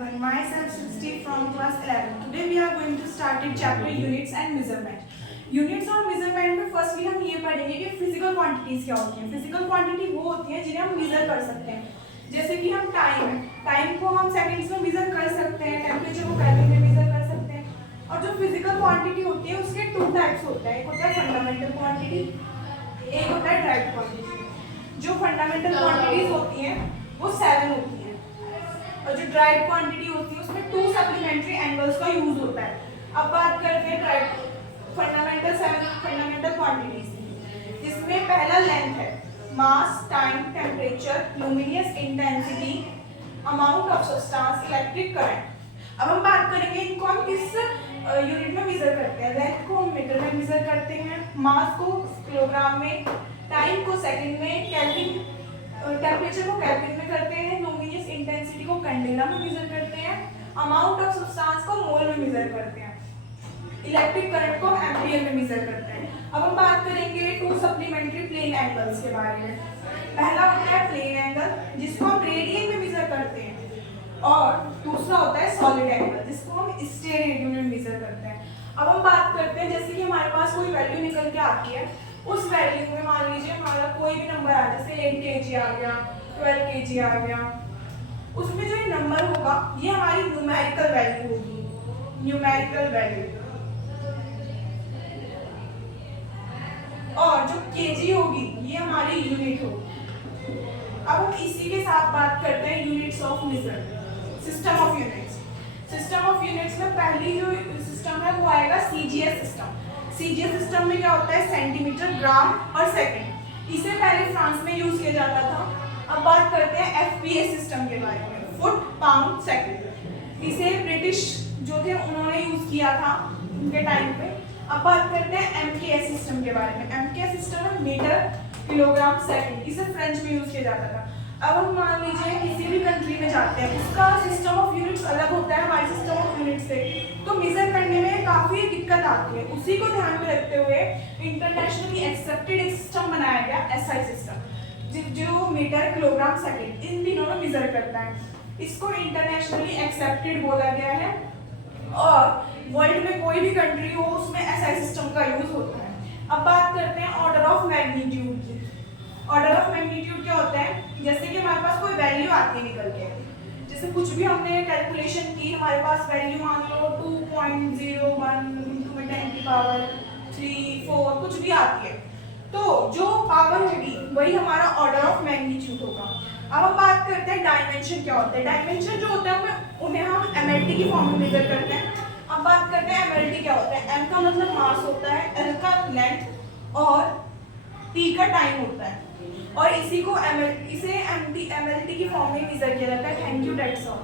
everyone. Myself Srishti from class 11. Today we are going to start a chapter units and measurement. Units और measurement में firstly हम ये पढ़ेंगे कि physical quantities क्या होती हैं. फिजिकल क्वांटिटी वो होती है जिन्हें हम मेजर कर सकते हैं. जैसे कि हम टाइम को हम सेकंड्स में मेजर कर सकते हैं, टेम्परेचर को केल्विन में मेजर कर सकते हैं. और जो फिजिकल क्वांटिटी होती है उसके टू टाइप्स होते हैं. एक होता है फंडामेंटल क्वांटिटी, एक होता है डायरेक्ट क्वांटिटी. जो फंडामेंटल क्वांटिटीज होती हैं वो 7 होती हैं और जो डायरेक्ट क्वांटिटी होती है उसमें 2 सप्लीमेंट्री एंगल्स का यूज होता है. अब बात करते हैं डायरेक्ट फंडामेंटल क्वांटिटीज, जिसमें पहला लेंथ है, mass, time, temperature, luminous intensity, amount of substance, electric current. अब हम बात करेंगे इनको हम किस यूनिट में मेजर करते हैं. लेंथ को हम मीटर में मेजर करते हैं, मास को किलोग्राम में, टाइम को सेकंड में, केल्विन टेम्परेचर को केल्विन में करते हैं, लुमिनियस इंटेंसिटी को कैंडेला में मेजर करते हैं, अमाउंट ऑफ सब्सटेंस को मोल में मेजर करते हैं, इलेक्ट्रिक करंट को एम्पियर में मेजर करते हैं. अब हम बात करेंगे 2 सप्लीमेंट्री प्लेन एंगल्स के बारे में. पहला होता है प्लेन एंगल जिसको हम रेडियन में मेजर करते हैं, और दूसरा होता है सॉलिड एंगल जिसको हम स्टेरेडियन में मेजर करते हैं. अब हम बात करते हैं जैसे कि हमारे पास कोई वैल्यू निकल के आती है, उस वैल्यू में मान लीजिए हमारा कोई भी नंबर आ, जैसे 8 kg आ गया, 12 kg आ गया, उसमें जो ये नंबर होगा ये हमारी न्यूमेरिकल वैल्यू होगी. Numerical value. और जो kg होगी ये हमारी यूनिट होगी. अब हम इसी के साथ बात करते हैं units of measure, system of units. System of units में पहली जो सिस्टम है वो आएगा सीजीएस सिस्टम. सीजीएस सिस्टम में क्या होता है, सेंटीमीटर, ग्राम और सेकंड. इसे पहले फ्रांस में यूज किया जाता था. अब बात करते हैं एफपीएस सिस्टम के बारे में, फुट, पाउंड, सेकंड. इसे ब्रिटिश जो थे उन्होंने यूज किया था उनके टाइम पे. अब बात करते हैं एमकेएस सिस्टम के बारे में. एमकेएस सिस्टम है मीटर, किलोग्राम, सेकंड. इसे फ्रेंच में यूज किया जाता था. अब हम मान लीजिए किसी भी कंट्री में जाते हैं, उसका सिस्टम ऑफ यूनिट्स अलग होता है हमारे सिस्टम ऑफ यूनिट्स से, तो मेजर करने में काफी दिक्कत आती है. उसी को ध्यान में रखते हुए इंटरनेशनली एक्सेप्टेड एक सिस्टम बनाया गया, एसआई सिस्टम, जो मीटर, किलोग्राम, सेकंड इन तीनों में मेजर करता है. इसको इंटरनेशनली एक्सेप्टेड बोला गया है और वर्ल्ड में कोई भी कंट्री हो उसमें एसआई सिस्टम का यूज होता है. अब बात करते हैं ऑर्डर ऑफ मैग्नीट्यूड की. ऑर्डर ऑफ मैग्नीट्यूड क्या होता है, जैसे कि हमारे पास कोई वैल्यू आती है निकल के, जैसे कुछ भी हमने कैलकुलेशन की, हमारे पास वैल्यू मान लो 2.01 × 10⁻³ कुछ भी आती है, तो जो पावर होगी वही हमारा ऑर्डर ऑफ मैग्नीट्यूड होगा. अब हम बात करते हैं डायमेंशन क्या होता है. डायमेंशन जो होता है उन्हें हम एमएलटी की फॉर्म में मेजर करते हैं. अब बात करते हैं एमएलटी क्या होता है. एम का मतलब मास होता है, एल का लेंथ और टी का टाइम होता है, और इसी को एमएलटी की फॉर्म में मेजर किया जाता है. Thank you, that's all.